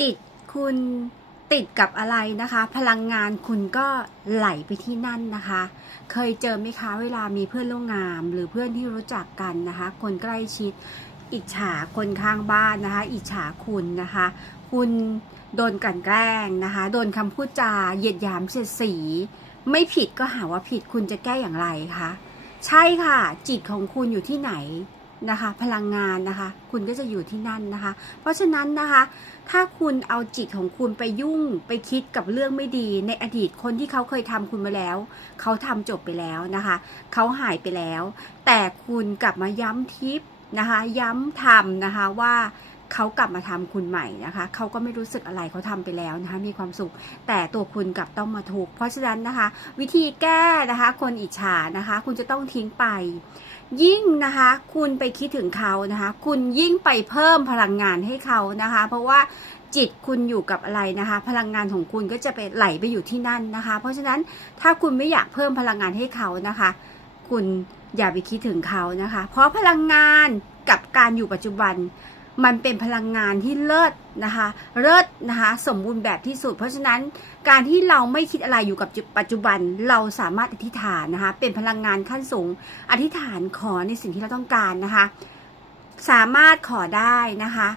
จิตคุณติดกับอะไรนะคะ พลังงานคุณก็ไหลไปที่นั่นนะคะ เคยเจอไหมคะเวลามีเพื่อนร่วมงานหรือเพื่อนที่รู้จักกันนะคะ คนใกล้ชิด อิจฉาคนข้างบ้านนะคะ อิจฉาคุณนะคะ คุณโดนกลั่นแกล้งนะคะ โดนคำพูดจาเหยียดหยามเสียดสี ไม่ผิดก็หาว่าผิดคุณจะแก้อย่างไรคะใช่ค่ะ จิตของคุณอยู่ที่ไหน นะคะ พลังงานนะคะ คุณก็จะอยู่ที่นั่นนะคะ เพราะฉะนั้นนะคะ ถ้าคุณเอาจิตของคุณไปยุ่งไปคิดกับเรื่องไม่ดี ในอดีตคนที่เขาเคยทำคุณมาแล้ว เขาทำจบไปแล้วนะคะ เขาหายไปแล้ว แต่คุณกลับมาย้ำทิปนะคะ ย้ำทำนะคะว่า เขากลับมาทำคุณใหม่นะคะ เขาก็ไม่รู้สึกอะไรเขาทำไปแล้วนะคะ มีความสุข แต่ตัวคุณกลับต้องมาทุกข์เพราะฉะนั้นนะคะ วิธีแก้นะคะ คนอิจฉานะคะ คุณจะต้องทิ้งไป ยิ่งนะคะ คุณไปคิดถึงเขานะคะ คุณยิ่งไปเพิ่มพลังงานให้เขานะคะ เพราะว่าจิตคุณอยู่กับอะไรนะคะ พลังงานของคุณก็จะไปไหลไปอยู่ที่นั่นนะคะ เพราะฉะนั้นถ้าคุณไม่อยากเพิ่มพลังงานให้เขานะคะ คุณอย่าไปคิดถึงเขานะคะ เพราะพลังงานกับการอยู่ปัจจุบัน มันเป็นพลังงานที่เลิศนะคะเลิศนะคะสมบูรณ์แบบที่สุด เพราะฉะนั้นการที่เราไม่คิดอะไรอยู่กับปัจจุบันเราสามารถอธิษฐานนะคะเป็นพลังงานขั้นสูง อธิษฐานขอในสิ่งที่เราต้องการนะคะ สามารถขอได้นะคะ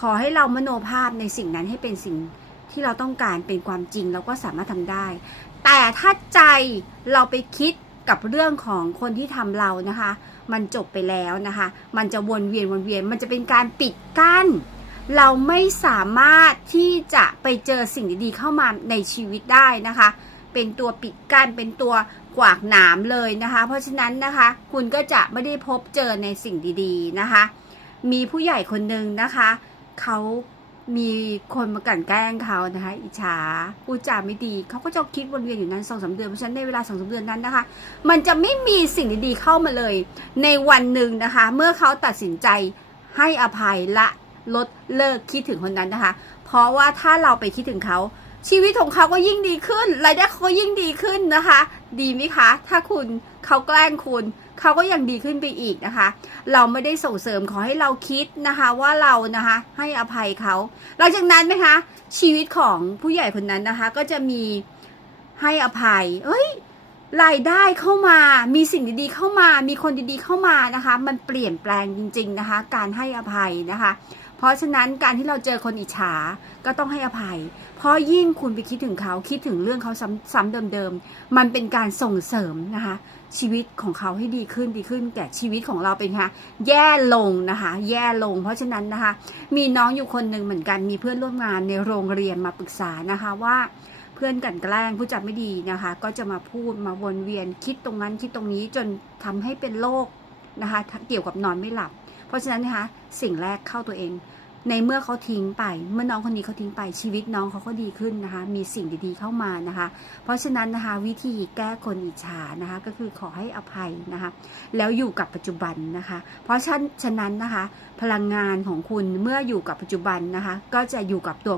ขอให้เรามโนภาพในสิ่งนั้นให้เป็นสิ่งที่เราต้องการเป็นความจริงเราก็สามารถทำได้ แต่ถ้าใจเราไปคิดกับเรื่องของคนที่ทำเรานะคะมันจบไปแล้วนะคะ มันจะวนเวียนวนเวียน มันจะเป็นการปิดกั้น เราไม่สามารถที่จะไปเจอสิ่งดีๆเข้ามาในชีวิตได้นะคะ เป็นตัวปิดกั้น เป็นตัวกวากหนามเลยนะคะ เพราะฉะนั้นนะคะ คุณก็จะไม่ได้พบเจอในสิ่งดีๆนะคะ มีผู้ใหญ่คนหนึ่งนะคะ เขา มีคนมากลั่นแกล้งเขานะคะอิจฉาพูดจาไม่ดีเขาก็จะคิดวนเวียนอยู่นั้นสองสาเดือนเพราะฉะนั้นในเวลาสองสาเดือนนั้นนะคะ มันจะไม่มีสิ่งดีๆเข้ามาเลย ในวันหนึ่งนะคะ เมื่อเขาตัดสินใจให้อภัยละลดเลิกคิดถึงคนนั้นนะคะ เพราะว่าถ้าเราไปคิดถึงเขาชีวิตของเขาก็ยิ่งดีขึ้นรายได้เขาก็ยิ่งดีขึ้นนะคะ ดีไหมคะ ถ้าคุณเขาแกล้งคุณ เขาก็ยังดีขึ้นไปอีกนะคะ เราไม่ได้ส่งเสริมขอให้เราคิดนะคะว่าเรานะคะให้อภัยเขาหลังจากนั้นไหมคะ ชีวิตของผู้ใหญ่คนนั้นนะคะ ก็จะมีให้อภัย เอ้ยรายได้เข้ามามีสิ่งดีๆเข้ามา มีคนดีๆเข้ามานะคะ มันเปลี่ยนแปลงจริง ๆนะคะ การให้อภัยนะคะ เพราะฉะนั้นการที่เราเจอคนอิจฉาก็ต้องให้อภัย เพราะยิ่งคุณไปคิดถึงเขาคิดถึงเรื่องเขาซ้ำเดิมๆ มันเป็นการส่งเสริมนะคะ ชีวิตของเขาให้ดีขึ้นดีขึ้น แต่ชีวิตของเราเป็นคะแย่ลงนะคะ แย่ลง เพราะฉะนั้นนะคะ มีน้องอยู่คนหนึ่งเหมือนกันมีเพื่อนร่วมงานในโรงเรียนมาปรึกษานะคะว่าเพื่อนกันแกล้งผู้จัดไม่ดีนะคะ ก็จะมาพูดมาวนเวียนคิดตรงนั้นคิดตรงนี้จนทำให้เป็นโรคนะคะเกี่ยวกับนอนไม่หลับ เพราะฉะนั้นนะคะสิ่งแรกเข้าตัวเอง ในเมื่อเขาทิ้งไป เมื่อน้องคนนี้เขาทิ้งไปชีวิตน้องเขาก็ดีขึ้นนะคะ มีสิ่งดีๆเข้ามานะคะ เพราะฉะนั้นนะคะวิธีแก้คนอิจฉานะคะ ก็คือขอให้อภัยนะคะ แล้วอยู่กับปัจจุบันนะคะ เพราะฉะนั้นนะคะ พลังงานของคุณเมื่ออยู่กับปัจจุบันนะคะ ก็จะอยู่กับตัว